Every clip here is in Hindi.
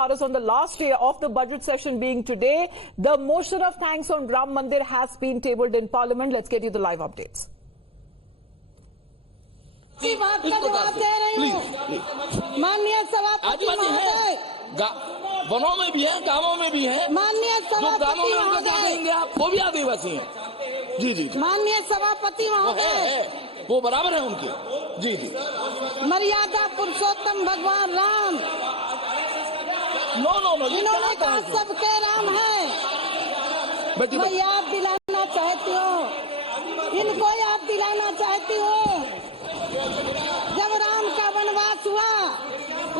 On the last day of the budget session being today, the motion of thanks on Ram Mandir has been tabled in Parliament. Let's get you the live updates. माननीय सभापति महोदय, वनों में भी है, गांवों में भी है। माननीय सभापति महोदय, आप वो भी आदिवासी हैं। जी जी। माननीय सभापति महोदय, वो बराबर है उनके। जी जी। मर्यादा पुरुषोत्तम भगवान राम, नो इन्होंने कहा सबके राम है। मैं याद दिलाना चाहती हूँ, इनको याद दिलाना चाहती हूँ, जब राम का वनवास हुआ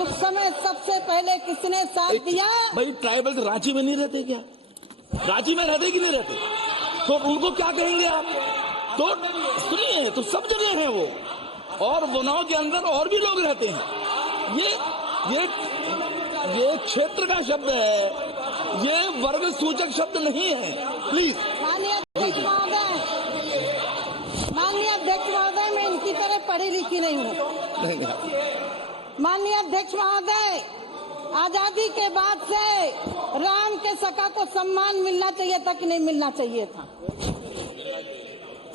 उस समय सबसे पहले किसने साथ दिया? भाई ट्राइबल रांची में नहीं रहते क्या? रांची में रहते कि नहीं रहते? तो उनको क्या कहेंगे आप? तो सुनिए, तो सब जगह हैं वो, और वनों के अंदर और भी लोग रहते हैं। ये क्षेत्र का शब्द है, ये वर्ग सूचक शब्द नहीं है। प्लीज। माननीय अध्यक्ष महोदय, मैं इनकी तरह पढ़ी लिखी नहीं हूँ। माननीय अध्यक्ष महोदय, आजादी के बाद से राम के सखा को सम्मान मिलना चाहिए था कि नहीं मिलना चाहिए था?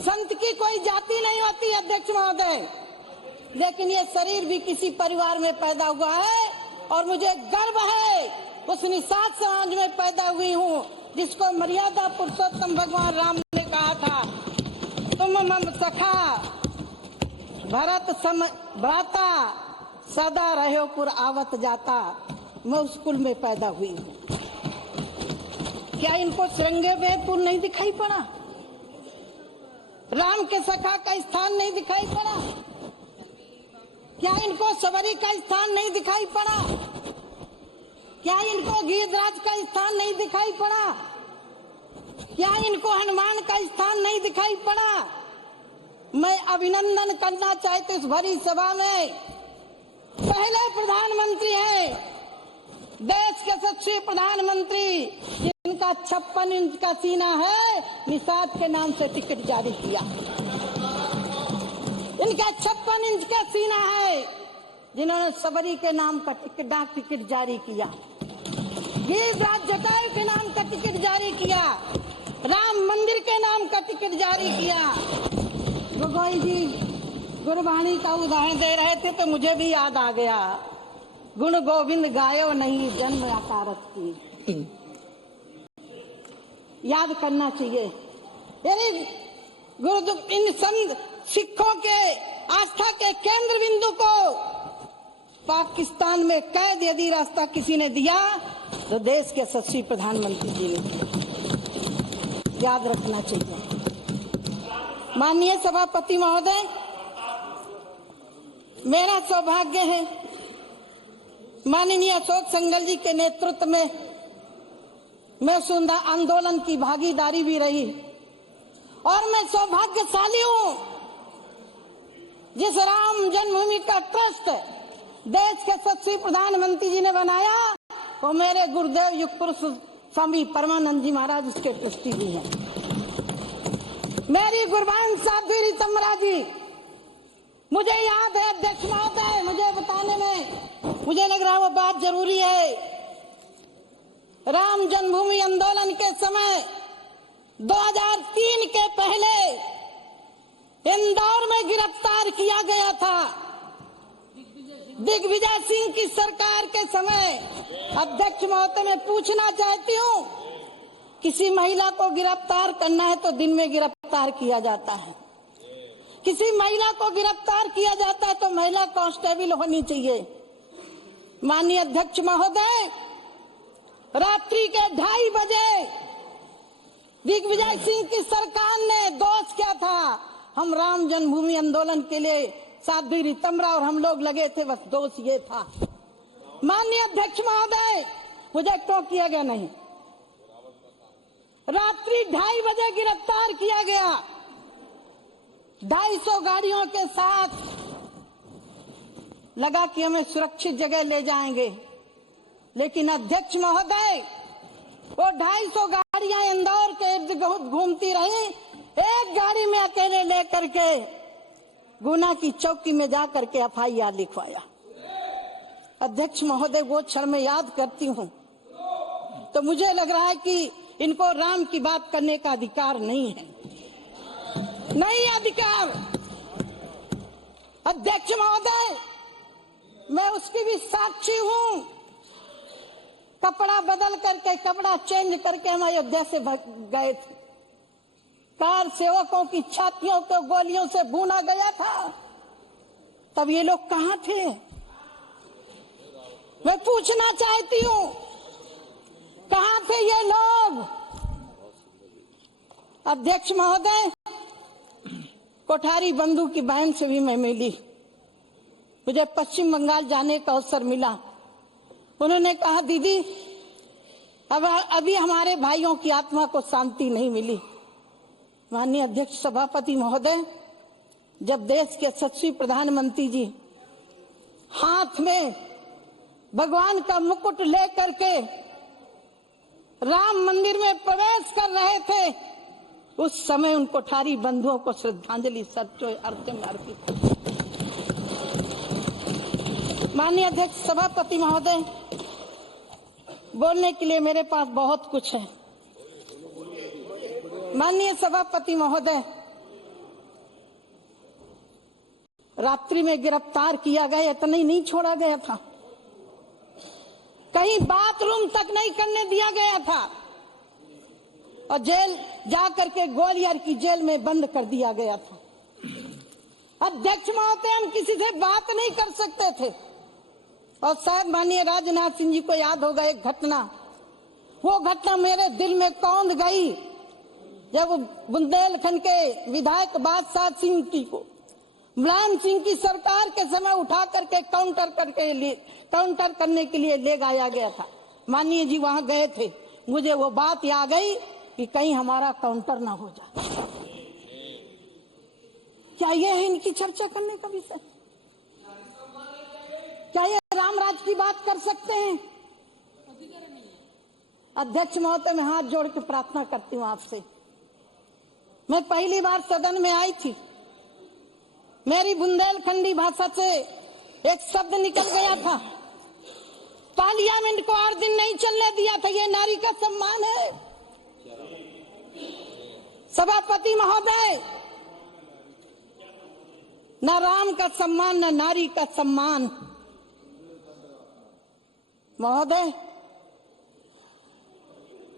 संत की कोई जाति नहीं होती अध्यक्ष महोदय, लेकिन ये शरीर भी किसी परिवार में पैदा हुआ है और मुझे गर्व है उस निषाद समाज में पैदा हुई हूँ जिसको मर्यादा पुरुषोत्तम भगवान राम ने कहा था, तुम मम सखा भरत सम भ्राता सदा रहो पुर आवत जाता। मैं उस कुल में पैदा हुई हूँ। क्या इनको श्रृंगे में पुर नहीं दिखाई पड़ा? राम के सखा का स्थान नहीं दिखाई पड़ा? क्या इनको सबरी का स्थान नहीं दिखाई पड़ा? क्या इनको गिरिराज का स्थान नहीं दिखाई पड़ा? क्या इनको हनुमान का स्थान नहीं दिखाई पड़ा? मैं अभिनंदन करना चाहती हूँ इस भरी सभा में, पहले प्रधानमंत्री है, देश के सच्चे प्रधानमंत्री जिनका 56 इंच का सीना है, निषाद के नाम से टिकट जारी किया। इनका 56 इंच का सीना है, जिन्होंने सबरी के नाम का डाक टिकट जारी किया, गिरिराज जटायु के नाम का टिकट जारी किया, राम मंदिर के नाम का टिकट जारी किया। गोगोई जी गुरबाणी का उदाहरण दे रहे थे तो मुझे भी याद आ गया, गुण गोविंद गायो नहीं जन्म आकारत की। याद करना चाहिए। यानी गुरु इन संत सिखों के आस्था के केंद्र बिंदु को पाकिस्तान में कैद यदि रास्ता किसी ने दिया तो देश के यशस्वी प्रधानमंत्री जी ने, याद रखना चाहिए। माननीय सभापति महोदय, मेरा सौभाग्य है माननीय अशोक सिंघल जी के नेतृत्व में मैं सुंदर आंदोलन की भागीदारी भी रही, और मैं सौभाग्यशाली हूँ जिस राम जन्मभूमि का ट्रस्ट देश के यशस्वी प्रधानमंत्री जी ने बनाया, वो मेरे गुरुदेव युग पुरुष स्वामी परमानंद जी महाराज उसके ट्रस्टी भी हैं। मेरी गुरबान साध्वी रीतमरा जी, मुझे याद है अध्यक्ष महोदय, मुझे बताने में मुझे लग रहा वो बात जरूरी है। राम जन्मभूमि आंदोलन के समय 2003 के पहले इंदौर में गिरफ्तार किया गया था। दिग्विजय सिंह की सरकार के समय अध्यक्ष महोदय मैं पूछना चाहती हूँ, किसी महिला को गिरफ्तार करना है तो दिन में गिरफ्तार किया जाता है, किसी महिला को गिरफ्तार किया जाता है तो महिला कांस्टेबल होनी चाहिए। माननीय अध्यक्ष महोदय, रात्रि के 2:30 बजे दिग्विजय सिंह की सरकार ने दोष क्या था, हम राम जन्मभूमि आंदोलन के लिए साध्वी रीतमरा और हम लोग लगे थे, बस दोष ये था। माननीय अध्यक्ष महोदय, मुझे क्यों किया गया नहीं? रात्रि 2:30 बजे गिरफ्तार किया गया, 250 गाड़ियों के साथ लगा कि हमें सुरक्षित जगह ले जाएंगे, लेकिन अध्यक्ष महोदय वो 250 गाड़ियां इंदौर के इर्द गिर्द घूमती रही, एक गाड़ी में अकेले लेकर के गुना की चौकी में जाकर के FIR लिखवाया। अध्यक्ष महोदय वो क्षण में याद करती हूँ तो मुझे लग रहा है कि इनको राम की बात करने का अधिकार नहीं है, नहीं अधिकार। अध्यक्ष महोदय, मैं उसकी भी साक्षी हूँ। कपड़ा बदल करके, कपड़ा चेंज करके हम अयोध्या से गए थे। कार सेवकों की छातियों को गोलियों से भूना गया था, तब ये लोग कहाँ थे? मैं पूछना चाहती हूँ, कहाँ थे ये लोग? अध्यक्ष महोदय, कोठारी बंधु की बहन से भी मैं मिली। मुझे पश्चिम बंगाल जाने का अवसर मिला। उन्होंने कहा, दीदी अभी हमारे भाइयों की आत्मा को शांति नहीं मिली। माननीय अध्यक्ष सभापति महोदय, जब देश के यशस्वी प्रधानमंत्री जी हाथ में भगवान का मुकुट लेकर के राम मंदिर में प्रवेश कर रहे थे, उस समय उन कोठारी बंधुओं को श्रद्धांजलि सच्चो अर्थ में अर्पित। माननीय अध्यक्ष सभापति महोदय, बोलने के लिए मेरे पास बहुत कुछ है। माननीय सभापति महोदय, रात्रि में गिरफ्तार किया गया, इतना ही नहीं छोड़ा गया था, कहीं बाथरूम तक नहीं करने दिया गया था और जेल जाकर के ग्वालियर की जेल में बंद कर दिया गया था। अध्यक्ष महोदय, हम किसी से बात नहीं कर सकते थे। और शायद माननीय राजनाथ सिंह जी को याद होगा एक घटना, वो घटना मेरे दिल में कौंध गई जब बुंदेलखंड के विधायक बादशाह सिंह जी को मुलायम सिंह की सरकार के समय उठा करके काउंटर करने के लिए ले जाया गया था। माननीय जी वहां गए थे, मुझे वो बात याद गई कि कहीं हमारा काउंटर ना हो जाए। क्या ये है इनकी चर्चा करने का विषय? क्या ये रामराज की बात कर सकते हैं? अध्यक्ष महोदय, मैं हाथ जोड़ के प्रार्थना करती हूँ आपसे। मैं पहली बार सदन में आई थी, मेरी बुंदेलखंडी भाषा से एक शब्द निकल गया था, पार्लियामेंट को 8 दिन नहीं चलने दिया था। ये नारी का सम्मान है। सभापति महोदय, न राम का सम्मान न नारी का सम्मान। महोदय,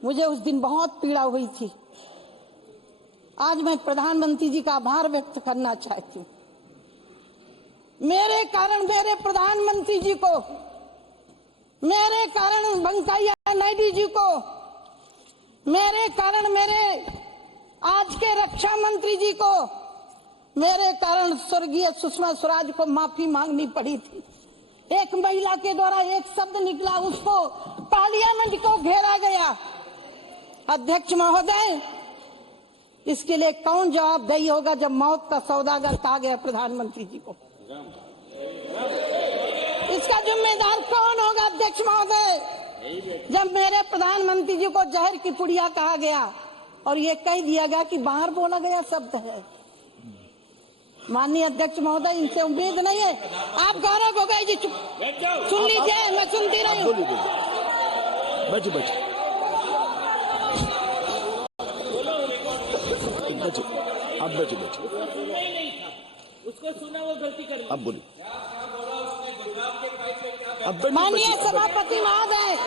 मुझे उस दिन बहुत पीड़ा हुई थी। आज मैं प्रधानमंत्री जी का आभार व्यक्त करना चाहती हूँ। मेरे कारण मेरे प्रधानमंत्री जी को, मेरे कारण वेंकैया नायडू जी को, मेरे कारण मेरे आज के रक्षा मंत्री जी को, मेरे कारण स्वर्गीय सुषमा स्वराज को माफी मांगनी पड़ी थी। एक महिला के द्वारा एक शब्द निकला, उसको पार्लियामेंट को घेरा गया। अध्यक्ष महोदय, इसके लिए कौन जवाबदेही होगा जब मौत का सौदागर कहा गया प्रधानमंत्री जी को? इसका जिम्मेदार कौन होगा? अध्यक्ष महोदय, जब मेरे प्रधानमंत्री जी को जहर की पुड़िया कहा गया और ये कह दिया गया कि बाहर बोला गया शब्द है। माननीय अध्यक्ष महोदय, इनसे उम्मीद नहीं है। आप गौरव हो गए जी, सुन लीजिए, मैं सुनती रही हूँ। अब बैठो। उसको सुना, वो गलती कर ली। अब बोलिए। माननीय सभापति महोदय,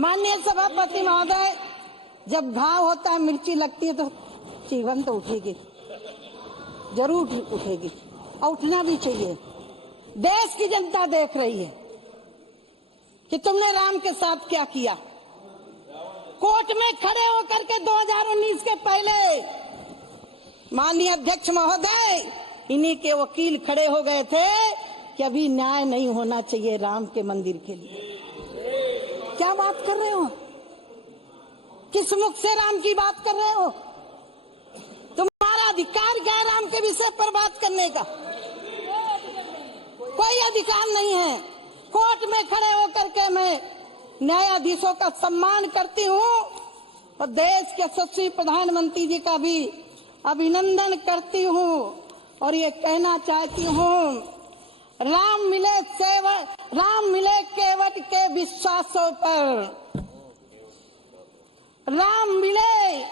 माननीय सभापति महोदय, जब घाव होता है, मिर्ची लगती है तो जीवन तो उठेगी, जरूर उठेगी और उठना भी चाहिए। देश की जनता देख रही है कि तुमने राम के साथ क्या किया। कोर्ट में खड़े होकर के 2019 के पहले माननीय अध्यक्ष महोदय, इन्हीं के वकील खड़े हो गए थे कि अभी न्याय नहीं होना चाहिए राम के मंदिर के लिए। क्या बात कर रहे हो? किस मुख से राम की बात कर रहे हो? तुम्हारा अधिकार क्या है राम के विषय पर बात करने का? कोई अधिकार नहीं है। कोर्ट में खड़े होकर के मैं न्यायाधीशों का सम्मान करती हूँ और देश के यशस्वी प्रधानमंत्री जी का भी अभिनंदन करती हूँ और ये कहना चाहती हूँ, राम मिले केवट के विश्वासों पर, राम मिले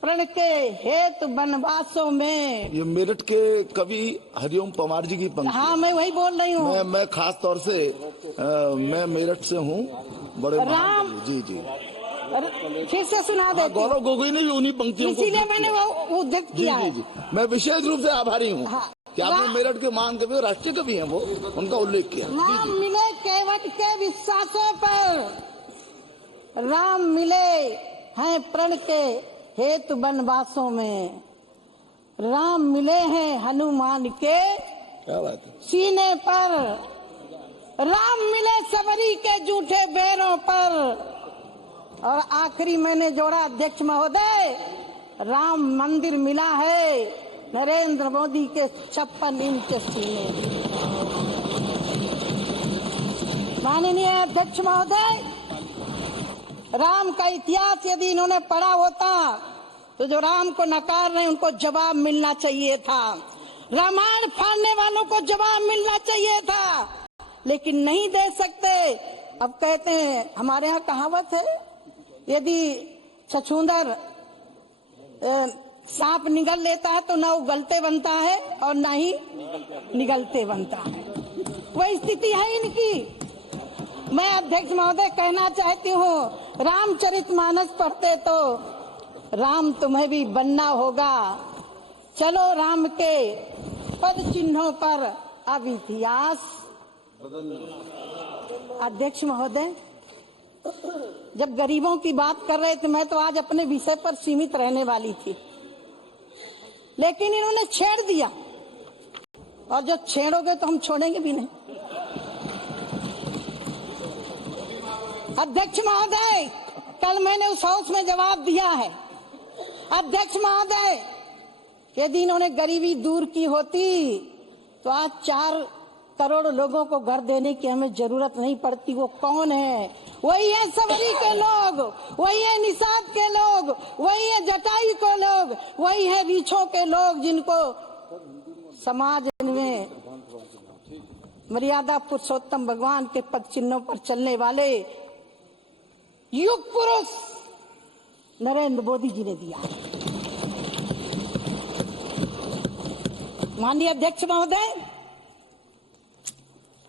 प्रण के हेतु वनवासों में। ये मेरठ के कवि हरिओम पवार जी की पंक्ति। हाँ, मैं वही बोल रही हूँ। मैं खास तौर से मैं मेरठ से हूँ। बड़े राम जी जी फिर से सुना देती हूँ। गौरव गोगोई ने भी उन्हीं पंक्तियों को, इसीलिए मैंने वो उद्धृत किया है। जी, मैं विशेष रूप से आभारी हूँ हाँ, कि आपने मेरठ के महान कवि, राष्ट्रीय कवि हैं वो, उनका उल्लेख किया। राम मिले केवट के विश्वासों पर, राम मिले हैं प्रण के हेतु वनवासों में, राम मिले हैं हनुमान के क्या बात है सीने पर, राम मिले सबरी के जूठे बैरों पर। और आखिरी मैंने जोड़ा अध्यक्ष महोदय, राम मंदिर मिला है नरेंद्र मोदी के 56 इंच सीने। माननीय अध्यक्ष महोदय, राम का इतिहास यदि इन्होंने पढ़ा होता तो जो राम को नकार रहे उनको जवाब मिलना चाहिए था, रामायण फाड़ने वालों को जवाब मिलना चाहिए था, लेकिन नहीं दे सकते। अब कहते हैं, हमारे यहाँ कहावत है, यदि छछूंदर सांप निगल लेता है तो ना उगलते बनता है और ना ही निगलते बनता है। वही स्थिति है इनकी। मैं अध्यक्ष महोदय कहना चाहती हूँ, रामचरितमानस पढ़ते तो राम तुम्हें भी बनना होगा। चलो राम के पद चिन्हों पर अब इतिहास। अध्यक्ष महोदय, जब गरीबों की बात कर रहे थे, मैं तो आज अपने विषय पर सीमित रहने वाली थी, लेकिन इन्होंने छेड़ दिया, और जो छेड़ोगे तो हम छोड़ेंगे भी नहीं। अध्यक्ष महोदय, कल मैंने उस हाउस में जवाब दिया है। अध्यक्ष महोदय, यदि इन्होंने गरीबी दूर की होती तो आज 4 करोड़ लोगों को घर देने की हमें जरूरत नहीं पड़ती। वो कौन है? वही है सबरी के लोग, वही है निषाद के लोग, वही है जटाई के लोग, वही है रीछों के लोग, जिनको समाज में मर्यादा पुरुषोत्तम भगवान के पद चिन्हों पर चलने वाले युग पुरुष नरेंद्र मोदी जी ने दिया। माननीय अध्यक्ष महोदय,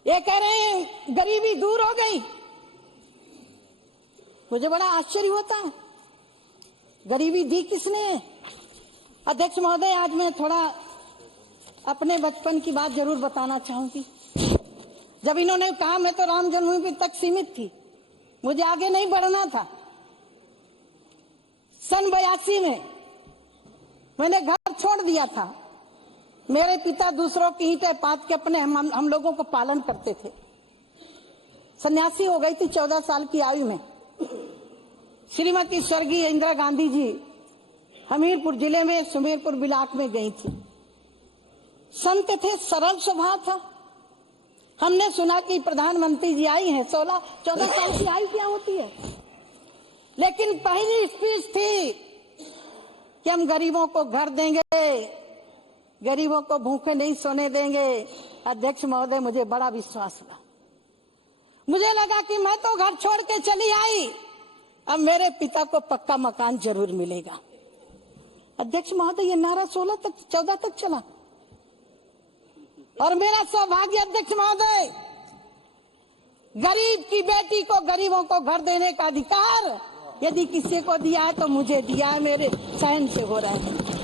ये कह रहे हैं गरीबी दूर हो गई। मुझे बड़ा आश्चर्य होता है, गरीबी दी किसने? अध्यक्ष महोदय, आज मैं थोड़ा अपने बचपन की बात जरूर बताना चाहूंगी। जब इन्होंने कहा मैं तो राम जन्मभूमि तक सीमित थी, मुझे आगे नहीं बढ़ना था। सन 82 में मैंने घर छोड़ दिया था। मेरे पिता दूसरों की ईंटें पात के अपने हम लोगों को पालन करते थे। सन्यासी हो गई थी 14 साल की आयु में। श्रीमती स्वर्गीय इंदिरा गांधी जी हमीरपुर जिले में सुमेरपुर ब्लॉक में गई थी। संत थे, सरल स्वभाव था। हमने सुना कि प्रधानमंत्री जी आई हैं। 14 साल की आयु क्या होती है? लेकिन पहली स्पीच थी कि हम गरीबों को घर देंगे, गरीबों को भूखे नहीं सोने देंगे। अध्यक्ष महोदय, मुझे बड़ा विश्वास हुआ। मुझे लगा कि मैं तो घर छोड़ के चली आई, अब मेरे पिता को पक्का मकान जरूर मिलेगा। अध्यक्ष महोदय, ये नारा 14 तक चला। और मेरा सौभाग्य अध्यक्ष महोदय, गरीब की बेटी को, गरीबों को घर देने का अधिकार यदि किसी को दिया है तो मुझे दिया है। मेरे सहन से हो रहा है।